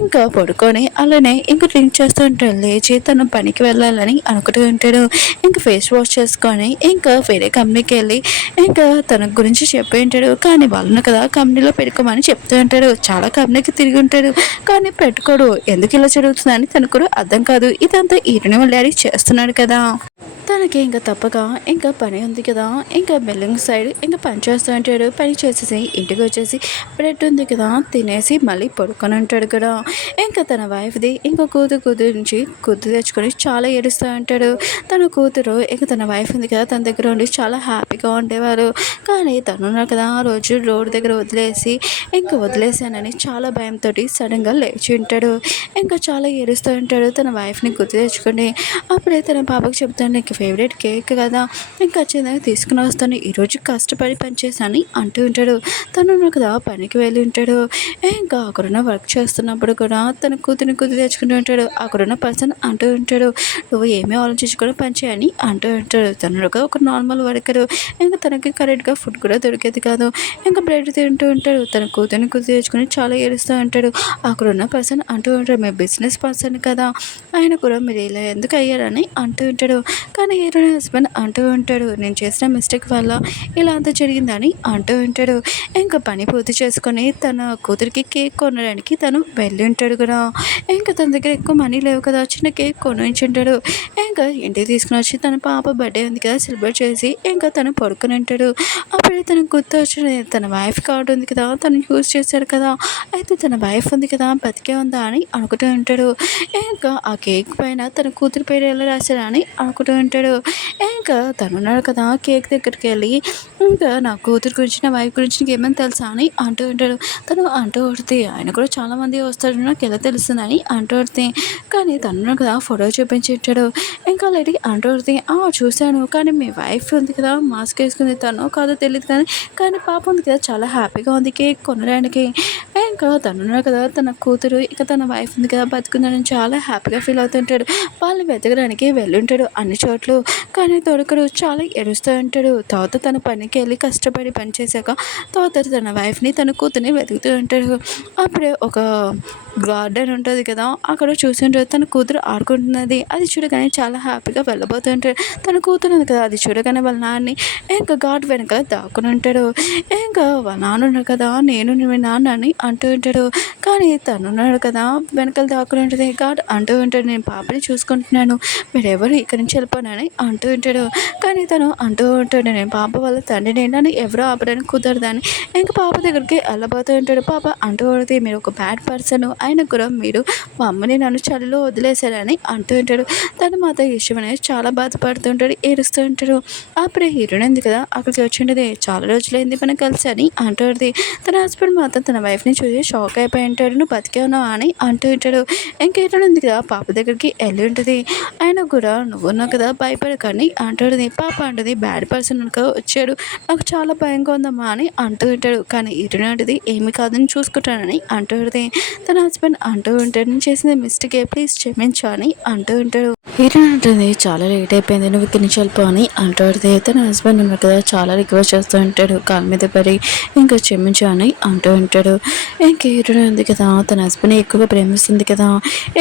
ఇంకా పడుకొని అలానే ఇంకా డ్రింక్ చేస్తూ ఉంటాడు. లేచి తను పనికి వెళ్ళాలని అనుకుంటూ ఉంటాడు. ఇంకా ఫేస్ వాష్ చేసుకొని ఇంకా వేరే కంపెనీకి వెళ్ళి ఇంకా తన గురించి చెప్పి ఉంటాడు. కానీ వాళ్ళను కదా కంపెనీలో పెట్టుకోమని చెప్తూ ఉంటాడు. చాలా కంపెనీకి తిరిగి ఉంటాడు కానీ పెట్టుకోడు, ఎందుకు ఇలా జరుగుతుందని తనకు కూడా అర్థం కాదు. ఇదంతా ఈటని వాళ్ళ డాడీ చేస్తున్నాడు కదా. తనకి ఇంకా తప్పక ఇంకా పని ఉంది కదా, ఇంకా బిల్డింగ్ సైడ్ ఇంకా పని చేస్తూ ఉంటాడు. పని చేసేసి ఇంటికి వచ్చేసి బ్రెడ్ ఉంది కదా తినేసి మళ్ళీ పడుకొని ఉంటాడు కదా. ఇంకా తన వైఫ్ది ఇంకా కూతురు నుంచి గుర్తు తెచ్చుకొని చాలా ఏడుస్తూ ఉంటాడు. తన కూతురు ఇంకా తన వైఫ్ ఉంది కదా తన దగ్గర ఉండి చాలా హ్యాపీగా ఉండేవారు. కానీ తను కదా ఆ రోజు రోడ్డు దగ్గర వదిలేసి ఇంకా వదిలేసానని చాలా భయంతో సడన్గా లేచి ఉంటాడు. ఇంకా చాలా ఏడుస్తూ ఉంటాడు. తన వైఫ్ని గుర్తు తెచ్చుకొని అప్పుడే తన పాపకు చెప్తాను, నీకు ఫేవరెట్ కేక్ కదా ఇంకా ఖచ్చితంగా తీసుకుని వస్తాను, ఈరోజు కష్టపడి పనిచేసాను అంటూ ఉంటాడు. తను కదా పనికి వెళ్ళి ఉంటాడు. ఇంకా అక్కడున్న వర్క్ చేస్తున్నప్పుడు కూడా తన కూతురిని గుర్తు తెచ్చుకుంటూ ఉంటాడు. అక్కడున్న పర్సన్ అంటూ ఉంటాడు, నువ్వు ఏమీ ఆలోచించుకొని పని చేయని అంటూ ఉంటాడు. తను ఒక నార్మల్ వర్కరు, ఇంకా తనకి కరెక్ట్గా ఫుడ్ కూడా దొరికేది కాదు. ఇంకా బ్రెడ్ తింటూ ఉంటాడు. తన కూతురిని గుర్తు తెచ్చుకొని చాలా ఏడుస్తూ ఉంటాడు. అక్కడున్న పర్సన్ అంటూ ఉంటాడు, మీ బిజినెస్ పర్సన్ కదా, ఆయన కూడా మీరు ఇలా ఎందుకు అయ్యారని అంటూ ఉంటాడు. కానీ హీరోయిన్ హస్బెండ్ అంటూ ఉంటాడు, నేను చేసిన మిస్టేక్ వల్ల ఇలా అంతా జరిగిందని అంటూ ఉంటాడు. ఇంకా పని పూర్తి చేసుకొని తన కూతురికి కేక్ కొనడానికి తను వెళ్ళి ఉంటాడు కూడా. ఇంకా తన దగ్గర ఎక్కువ మనీ లేవు కదా, చిన్న కేక్ కొనించి ఉంటాడు. ఇంకా ఇంటికి తీసుకుని వచ్చి తన పాప బర్త్డే ఉంది కదా సెలబ్రేట్ చేసి ఇంకా తను పడుకుని ఉంటాడు. అప్పుడే తనకు గుర్తు వచ్చి తన వైఫ్ కార్డు ఉంది కదా తను యూజ్ చేశాడు కదా, అయితే తన వైఫ్ ఉంది కదా బతికే ఉందా అని అనుకుంటూ ఉంటాడు. ఇంకా ఆ కేక్ పైన తన కూతురు పేరు ఎలా రాశాడా అని అనుకుంటూ ఉంటాడు. ఇంకా తనున్నాడు కదా కేక్ దగ్గరికి వెళ్ళి, ఇంకా నా కూతురు గురించి నా వైఫ్ గురించి నీకు ఏమైనా తెలుసా అని అంటూ ఉంటాడు. తను అంటూ ఉంటుంది, ఆయన కూడా చాలామంది వస్తాడు నాకు ఎలా తెలుస్తుందని అంటూ ఉంటుంది. కానీ తను కదా ఫోటో చూపించి ఉంటాడు. ఇంకా లేడీ అంటూ ఉంటుంది, చూశాను, కానీ మీ వైఫ్ ఉంది కదా మాస్క్ వేసుకుంది, తను కాదో తెలియదు కానీ కానీ పాప ఉంది కదా చాలా హ్యాపీగా ఉంది కేక్ కొనడానికి. ఇంకా తనున్నాడు కదా తన కూతురు ఇక తన వైఫ్ ఉంది కదా బతుకుందని చాలా హ్యాపీగా ఫీల్ అవుతుంటాడు. వాళ్ళు వెతకడానికి వెళ్ళుంటాడు అన్ని చోట్ల, కానీ దొరకడు, చాలా ఏడుస్తూ ఉంటాడు. తర్వాత తన పనికి వెళ్ళి కష్టపడి పని చేశాక తర్వాత తన వైఫ్ని తన కూతుర్ని వెతుకుతూ ఉంటాడు. అప్పుడే ఒక గార్డెన్ ఉంటుంది కదా, అక్కడ చూసింటాడు తన కూతురు ఆడుకుంటున్నది. అది చూడగానే చాలా హ్యాపీగా వెళ్ళబోతుంటాడు. తన కూతురు ఉంది కదా, అది చూడగానే వాళ్ళ నాన్నని ఇంకా గార్డ్ వెనకాల దాక్కుని ఉంటాడు. ఇంకా వాళ్ళ నాన్న ఉన్నాడు కదా, నేను మీ నాన్న అని అంటూ ఉంటాడు. కానీ తను ఉన్నాడు కదా, వెనకాల దాక్కుని ఉంటుంది. గార్డ్ అంటూ ఉంటాడు, నేను పాపని చూసుకుంటున్నాను, మీరెవరు ఇక్కడి నుంచి వెళ్ళిపోనని అంటూ ఉంటాడు. కానీ తను అంటూ ఉంటాడు, నేను పాప వాళ్ళ తండ్రిని, నన్ను ఎవరో ఆపడానికి కుదరదని. ఇంకా పాప దగ్గరికి వెళ్ళబోతూ ఉంటాడు. పాప అంటూ ఉంటుంది, మీరు ఒక బ్యాడ్ పర్సన్, అయినా కూడా మీరు మా అమ్మని నన్ను చలిలో వదిలేశారని అంటూ ఉంటాడు. తను మాత్రం ఇష్టం అనేది చాలా బాధపడుతుంటాడు, ఏడుస్తూ ఉంటాడు. అప్పుడే హీరోయిన్ ఉంది కదా, అక్కడికి వచ్చిండేది, చాలా రోజులైంది మనం కలిసి అని అంటుంది. తన హస్బెండ్ మాత్రం తన వైఫ్ని చూసి షాక్ అయిపోయి ఉంటాడు, నువ్వు బతికే ఉన్నావా అని అంటూ ఉంటాడు. ఇంకా హీరోయిన్ ఉంది కదా, పాప దగ్గరికి వెళ్ళి ఉంటుంది. అయినా కూడా నువ్వు ఉన్నావు కదా, భయపడకని అంటుంది. పాప అంటుంది, బ్యాడ్ పర్సన్ అనుకో వచ్చాడు, నాకు చాలా భయంగా ఉందమ్మా అని అంటూ ఉంటాడు. కానీ హీరోయిన్ అంటుంది, ఏమి కాదని చూసుకుంటానని అంటూ ఉంటుంది. తన హస్బెండ్ అంటూ ఉంటాడు, నేను చేసింది మిస్టేకే, ప్లీజ్ క్షమించు అని అంటూ ఉంటాడు. హీరోయిన్ అంటుంది, చాలా లేట్ అయిపోయింది, నువ్వు ఇక్కడి నుంచి వెళ్ళిపో అని అంటుంది. తన హస్బెండ్ ఉన్నాడు కదా, చాలా రిక్వెస్ట్ చేస్తూ ఉంటాడు, కాళ్ళ మీద పడి ఇంకా క్షమించు అని అంటూ ఉంటాడు. ఇంకా హీరోయిన్ ఉంది కదా, తన హస్బెండ్ ఎక్కువగా ప్రేమిస్తుంది కదా,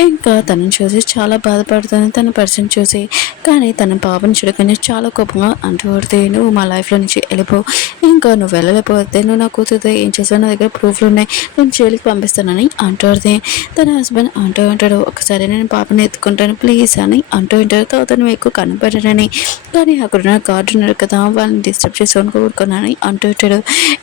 ఇంకా తనని చూసి చాలా బాధపడుతుంది తన పర్సన్ చూసి. కానీ తన పాపని చూడగానే చాలా కోపంగా అంటూ పడితే, నువ్వు మా లైఫ్లో నుంచి వెళ్ళిపో, ఇంకా నువ్వు వెళ్ళలేకపోతే నువ్వు నా కూతురుతో ఏం చేసావు, నా దగ్గర ప్రూఫ్లు ఉన్నాయి, నేను జైలుకి పంపిస్తానని అంటుంది. తన హస్బెండ్ అంటూ ఉంటాడు, ఒకసారి నేను పాపని ఎత్తుకుంటాను ప్లీజ్ అని అంటూ ఉంటాడు. తర్వాత నువ్వు ఎక్కువ కనపడనని, కానీ అక్కడున్న గార్డు ఉన్నారు కదా, వాళ్ళని డిస్టర్బ్ చేసుకొని కూడుకున్నానని అంటూ ఉంటాడు.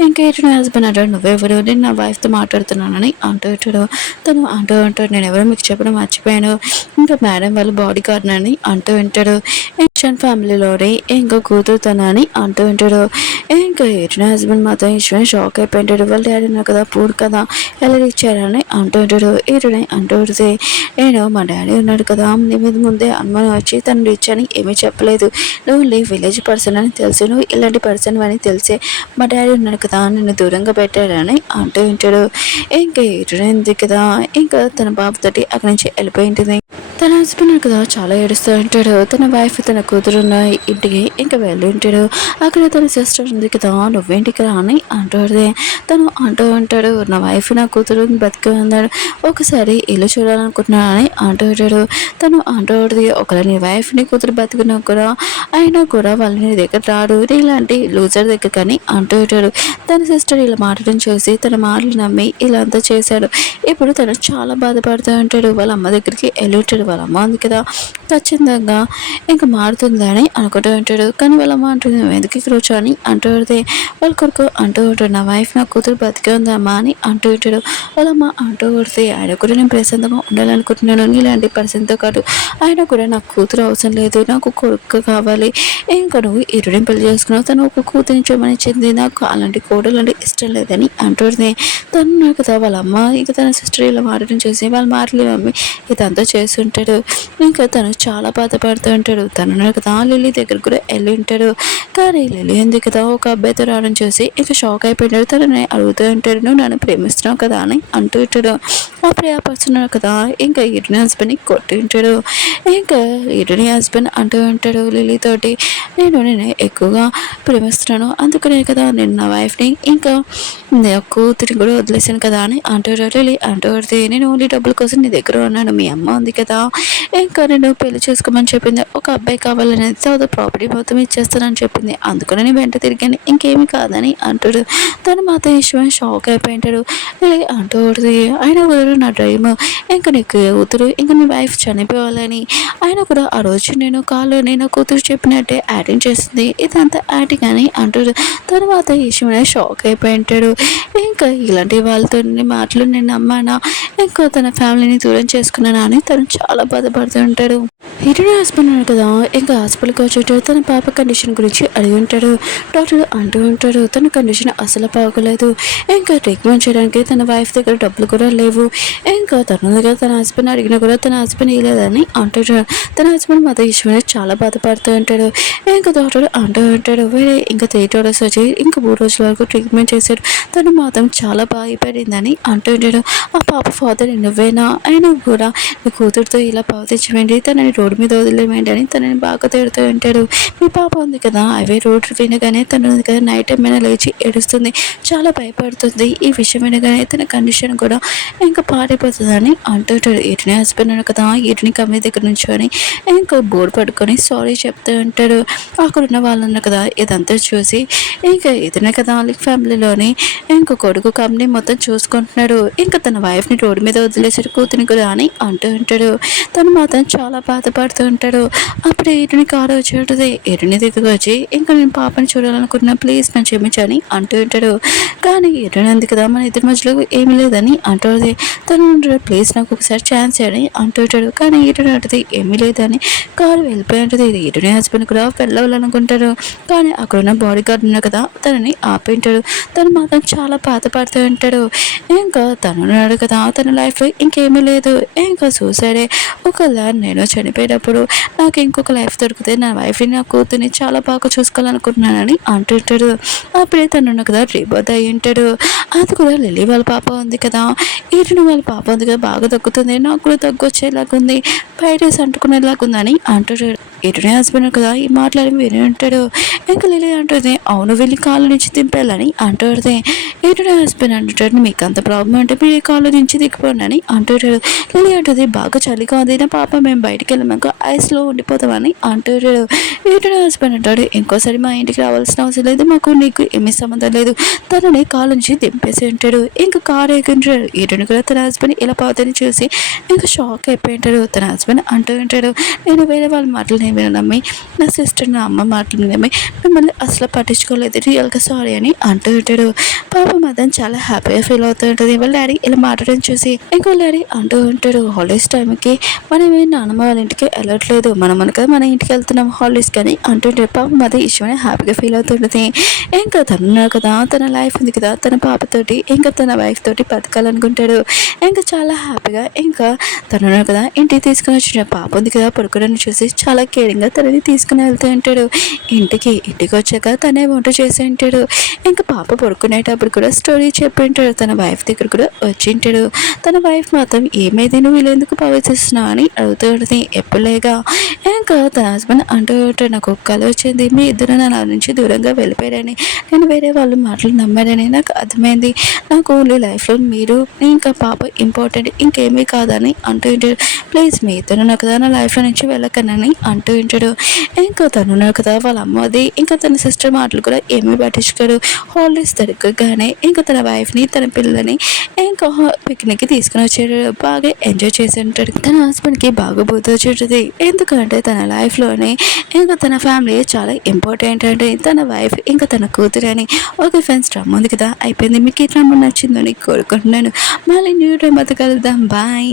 ఇంకా నా హస్బెండ్ అంటాడు, నువ్వెవరు, నేను నా వైఫ్తో మాట్లాడుతున్నానని అంటూ ఉంటాడు. తను అంటూ ఉంటాడు, నేను ఎవరో మీకు చెప్పడం మర్చిపోయాను, ఇంకా మేడం వాళ్ళ బాడీ గార్డ్ అని అంటూ ఉంటాడు. ఇన్షన్ ఫ్యామిలీలోనే ఇంకా కూతురు తన అని అంటూ ఉంటాడు. ఇంకా నా హస్బెండ్ మాత్రం ఈశ్వరని షాక్ అయిపోయింటాడు, వాళ్ళ డాడీ ఉన్నారు కదా, పూర్ కదా, ఎలా ఇచ్చారని అంటూ ఉంటాడు. ఈరుని అంటూ ఉంటే, నేను మా డాడీ ఉన్నాడు కదా, నీ మీద ముందే అనుమానం వచ్చి తను రిచ్ అని ఏమీ చెప్పలేదు, నువ్వు విలేజ్ పర్సన్ అని తెలుసు, నువ్వు ఇలాంటి పర్సన్ అని తెలిసే మా డాడీ ఉన్నాడు కదా నిన్ను దూరంగా పెట్టాడని అంటూ ఉంటాడు. ఇంకా ఎటునైంది కదా, ఇంకా తన బాబుతోటి అక్కడి నుంచి వెళ్ళిపోయి ఉంటుంది. తన హస్బెండ్ కదా చాలా ఏడుస్తూ ఉంటాడు. తన వైఫ్ తన కూతురున్న ఇంటికి ఇంకా వెళ్ళి ఉంటాడు. అక్కడ తన సిస్టర్ ఉంది కదా, నువ్వేంటికి రా అని అంటుంది. తను అంటూ ఉంటాడు, నా వైఫ్ నా కూతురు బతికి ఉన్నాడు, ఒకసారి ఇల్లు చూడాలనుకుంటున్నానని అంటూ ఉంటాడు. తను అంటూ ఉంటుంది, ఒకవేళ నీ వైఫ్ నీ కూతురు బతికినా కూడా అయినా కూడా వాళ్ళు నీ దగ్గర రాడు, ఇలాంటి లూజర్ దగ్గర కానీ అంటూ ఉంటాడు. తన సిస్టర్ ఇలా మాట్లాడడం చూసి తన మాటలు నమ్మి ఇలా అంతా చేశాడు. ఇప్పుడు తను చాలా బాధపడుతూ ఉంటాడు. వాళ్ళ అమ్మ దగ్గరికి వెళ్ళి ఉంటాడు. వాళ్ళ అమ్మ ఉంది కదా, ఖచ్చితంగా ఇంకా మారుతుందని అనుకుంటూ ఉంటాడు. కానీ వాళ్ళ అమ్మ అంటుంది, నువ్వు ఎందుకు ఇక్కడ వచ్చావు అని అంటూ ఉంటే, వాళ్ళ కొడుకు అంటూ ఉంటాడు, నా వైఫ్ నా కూతురు బతికే ఉందమ్మా అని అంటూ ఉంటాడు. వాళ్ళ అమ్మ అంటూ కొడితే, ఆయన కూడా నేను ప్రశాంతంగా ఉండాలనుకుంటున్నాను, ఇలాంటి పరిస్థితితో కాదు, ఆయన కూడా నాకు కూతురు అవసరం లేదు, నాకు కొడుకు కావాలి, ఇంకా నువ్వు ఇరుడిని పెళ్లి చేసుకున్నావు, తను ఒక కూతురిని చూమనిచ్చింది, నాకు అలాంటి కోడలు అంటే ఇష్టం లేదని అంటుంది. తను కదా వాళ్ళ అమ్మ ఇక తన సిస్టర్ ఇలా మాట్లాడడం చూసి వాళ్ళ మాటలు మమ్మీ ఇదంతా చేస్తుంటాడు. ఇంకా తను చాలా బాధపడుతూ ఉంటాడు. తను కదా లిల్లీ దగ్గర కూడా వెళ్ళి ఉంటాడు. కానీ లిల్లీ ఉంది కదా ఒక అబ్బాయితో రావడం చూసి ఇక షాక్ అయిపోయినాడు. తనని అడుగుతూ ఉంటాడు, నువ్వు నన్ను ప్రేమిస్తున్నావు కదా అని అంటూ ఉంటాడు. అప్పుడే ఆ పర్సన్ కదా ఇంకా ఇరుని హస్బెండ్ని కొట్టి ఉంటాడు. ఇంకా ఇరుని హస్బెండ్ అంటూ ఉంటాడు లిల్లీ తోటి, నేను ఎక్కువగా ప్రేమిస్తున్నాను, అందుకనే కదా నేను నా వైఫ్ని ఇంకా కూతురిని కూడా వదిలేసాను కదా అని అంటాడు. లిల్లీ అంటూ పడితే, నేను ఓన్లీ డబ్బుల కోసం నీ దగ్గర ఉన్నాను, మీ అమ్మ ఉంది కదా ఇంకా నేను పెళ్లి చేసుకోమని చెప్పింది, ఒక అబ్బాయి కావాలనేది, తర్వాత ప్రాపర్టీ మొత్తం ఇచ్చేస్తానని చెప్పింది, అందుకని నేను వెంట తిరిగాను, ఇంకేమీ కాదని అంటాడు. తను మాత్రం ఇష్టమైన షాక్ అయిపోయింటాడు. అంటూ పడుతుంది, ఆయన కూడా నా డ్రీమ్ ఇంకా నీకు కూతురు ఇంకా నీ వైఫ్ చనిపోవాలని, ఆయన కూడా ఆ రోజు నేను కాళ్ళు నేను కూతురు చెప్పినట్టే యాక్టింగ్ చేస్తుంది, ఇదంతా యాక్టింగ్ అని అంటాడు. తర్వాత ఈశ్వర షాక్ అయిపోయి ఉంటాడు. ఇంకా ఇలాంటి వాళ్ళతో మాటలు నేను నమ్మానా, ఇంకా తన ఫ్యామిలీని దూరం చేసుకున్నానా అని తను చాలా బాధపడుతూ ఉంటాడు. హీరోయిన్ హస్బెండ్ ఉన్నాడు కదా, ఇంకా హాస్పిటల్కి వచ్చేటాడు. తన పాప కండిషన్ గురించి అడిగి ఉంటాడు. డాక్టర్ అంటూ ఉంటాడు, తన కండిషన్ అసలు బాగోలేదు, ఇంకా ట్రీట్మెంట్ చేయడానికి తన వైఫ్ దగ్గర డబ్బులు కూడా లేవు, ఇంకా తన దగ్గర తన హస్బెండ్ అడిగినా కూడా తన హస్బెండ్ ఇవ్వలేదని అంటాడు. తన హస్బెండ్ మత ఈశ్వరి చాలా బాధపడుతూ ఉంటాడు. ఇంకా డాక్టర్ అంటూ ఉంటాడు, వేరే ఇంకా 3 hours వచ్చి ఇంకా 3 రోజుల వరకు ట్రీట్మెంట్ చేశాడు, తను మాత్రం చాలా బాధపడిందని అంటూ ఉంటాడు. ఆ పాప ఫాదర్ నువ్వేనా, అయినా కూడా నీ కూతురుతో ఇలా ప్రవర్తించవేంటి, తనని రోడ్డు మీద వదిలేవేంటి అని తనని బాగా తిడుతూ ఉంటాడు. మీ పాప ఉంది కదా, అవే రోడ్డు వినగానే తను ఉంది కదా నైట్ టైం లేచి ఏడుస్తుంది, చాలా భయపడుతుంది. ఈ విషయం వినగానే తన కండిషన్ కూడా ఇంకా పాడైపోతుందని అంటుంటాడు. ఈటిని హస్బెండ్ అను కదా ఈటిని కమ్మి దగ్గర నుంచొని ఇంకా బోర్డు పట్టుకొని సారీ చెప్తూ ఉంటాడు. అక్కడున్న వాళ్ళన్నారు కదా ఇదంతా చూసి ఇంకా ఇతనే కదా వాళ్ళ ఫ్యామిలీలోని ఇంకో కొడుకు కంపెనీ మొత్తం చూసుకుంటున్నాడు. ఇంకా తన వైఫ్ని రోడ్డు మీద వదిలేసాడు కూతుని కదా అని అంటూ ఉంటాడు. తను మాత్రం చాలా బాధపడుతూ ఉంటాడు. అప్పుడు ఈటిని కారు వచ్చేటది. ఈటిని దగ్గరకు వచ్చి ఇంకా నేను పాపని చూడాలనుకుంటున్నా ప్లీజ్ నన్ను క్షమించని అంటూ ఉంటాడు. కానీ ఈటిని ఉంది కదా మన ఇద్దరి మధ్యలో ఏమీ లేదని అంటుంది. తను ప్లీజ్ నాకు ఒకసారి ఛాన్స్ అని అంటూ ఉంటాడు. కానీ ఈటని అంటది ఏమీ లేదని కారు వెళ్ళిపోయి ఉంటుంది. ఈటని హస్బెండ్ కూడా వెళ్ళాలనుకుంటారు. కానీ అక్కడ ఉన్న బాడీ గార్డ్ ఉన్నా కదా తనని ఆపింటాడు. తను మాత్రం చాలా బాధపడుతూ ఉంటాడు. ఇంకా తను ఉన్నాడు కదా తన లైఫ్లో ఇంకేమీ లేదు, ఇంకా సూసైడే. ఒకవేళ నేను చనిపోయేటప్పుడు నాకు ఇంకొక లైఫ్ దొరికితే నా వైఫ్ని నా కూతుర్ని చాలా బాగా చూసుకోవాలనుకుంటున్నానని అంటుంటాడు. అప్పుడే తను ఉన్న కదా రీబర్త్ అయ్యి ఉంటాడు. అది కూడా లిల్లీ వాళ్ళ పాప ఉంది కదా ఈటని వాళ్ళ పాప ఉంది కదా బాగా తగ్గుతుంది, నాకు కూడా తగ్గు వచ్చేలాగుంది, వైరస్ అంటుకునేలాగుందని అంటాడు. ఈటని హస్బెండ్ కదా ఈ మాటలని విని ఉంటాడు. ఇంకా లిల్లీ అంటుంది అవును వెళ్ళి కాళ్ళ నుంచి దింపేయాలని అంటాడు. ఈటని హస్బెండ్ అంటుంటాడు మీకు అంత ప్రాబ్లం అంటే మీరు కాళ్ళ నుంచి దిగిపోండి అని అంటుంటాడు. లిల్లీ అంటుంది బాగా చలిగా ఉంది నా పాప మేము బయటికి వెళ్ళాక ఐస్లో ఉండిపోతామని అంటుంటాడు. ఈటని హస్బెండ్ అంటాడు ఇంకోసారి మా ఇంటికి రావాల్సిన అవసరం లేదు, మాకు నీకు ఏమీ సంబంధం లేదు, తనని కాళ్ళ నుంచి దింపేసి ఉంటాడు. ఇంకా కారు ఎక్కింటాడు. ఈటని కూడా తన హస్బెండ్ ఇలా పోతని చూసి ఇంకా షాక్ అయిపోయి ఉంటాడు. తన హస్బెండ్ అంటూ ఉంటాడు నేను వేరే వాళ్ళ మాటలు నేను నమ్మి నా సిస్టర్ నా అమ్మ మాటలు నమ్మి మిమ్మల్ని అసలు పట్టించుకోలేదు, రియల్గా సారీ అని అంటూ ఉంటాడు. పాప మాత్రం చాలా హ్యాపీగా ఫీల్ అవుతూ ఉంటుంది. వాళ్ళ డాడీ ఇలా మాట్లాడడం చూసి ఇంకో డాడీ అంటూ ఉంటాడు హాలిడేస్ టైంకి మనమే నాన్నమ్మ వాళ్ళ ఇంటికి వెళ్ళట్లేదు, మనం కదా మన ఇంటికి వెళ్తున్నాం హాలిడేస్ కానీ అంటుంటాడు. పాప మాత్రం ఇష్టమని హ్యాపీగా ఫీల్ అవుతుంటుంది. ఇంకా తను కదా తన లైఫ్ ఉంది కదా తన పాపతోటి ఇంకా తన వైఫ్ తోటి బతకాలనుకుంటాడు. ఇంకా చాలా హ్యాపీగా ఇంకా తను కదా ఇంటికి తీసుకుని వచ్చిన పాప ఉంది కదా పడుకోవడానికి చూసి చాలా కేరింగ్గా తనని తీసుకుని వెళ్తూ ఉంటాడు. ఇంటికి వచ్చాక తనే వంట చేసి ఉంటాడు. ఇంకా పాప పడుకునేటప్పుడు కూడా స్టోరీ చెప్పి ఉంటాడు. తన వైఫ్ దగ్గర కూడా వచ్చి ఉంటాడు. తన వైఫ్ మాత్రం ఏమైంది నువ్వు వీళ్ళెందుకు ప్రవేశిస్తున్నావు అని అడుగుతూ ఉంటుంది. ఎప్పుడులేగా ఇంకా తన హస్బెండ్ అంటూ ఉంటాడు నాకు ఒక కళ వచ్చింది, మీ ఇద్దరు నా నుంచి దూరంగా వెళ్ళిపోయారని, నేను వేరే వాళ్ళు మాటలు నమ్మారని నాకు అర్థమైంది, నాకు ఓన్లీ లైఫ్లో మీరు ఇంకా పాప ఇంపార్టెంట్ ఇంకేమీ కాదని అంటూ ఉంటాడు. ప్లీజ్ మీ ఇద్దరు నాకు కదా నా లైఫ్లో నుంచి వెళ్ళకనని అంటూ ఉంటాడు. ఇంకా తను కదా వాళ్ళ అమ్మది ఇంకా తన సిస్టర్ మాటలు కూడా ఏమీ పట్టించుకోడు. హాలిడేస్ దొరకగానే ఇంకా తన వైఫ్ని తన పిల్లలని ఇంకా పిక్నిక్కి తీసుకుని వచ్చాడు. బాగా ఎంజాయ్ చేసి ఉంటాడు. తన హస్బెండ్కి బాగా బుద్ధి వచ్చేది, ఎందుకంటే తన లైఫ్లోనే ఇంకా తన ఫ్యామిలీ చాలా ఇంపార్టెంట్ అంటే తన వైఫ్ ఇంకా తన కూతురు అని. ఓకే ఫ్రెండ్స్ డ్రామా ఉంది కదా అయిపోయింది. మీకు ఈ డ్రామా నచ్చిందని కోరుకుంటున్నాను. మళ్ళీ న్యూ డ్రామాతో కలుద్దాం. బాయ్.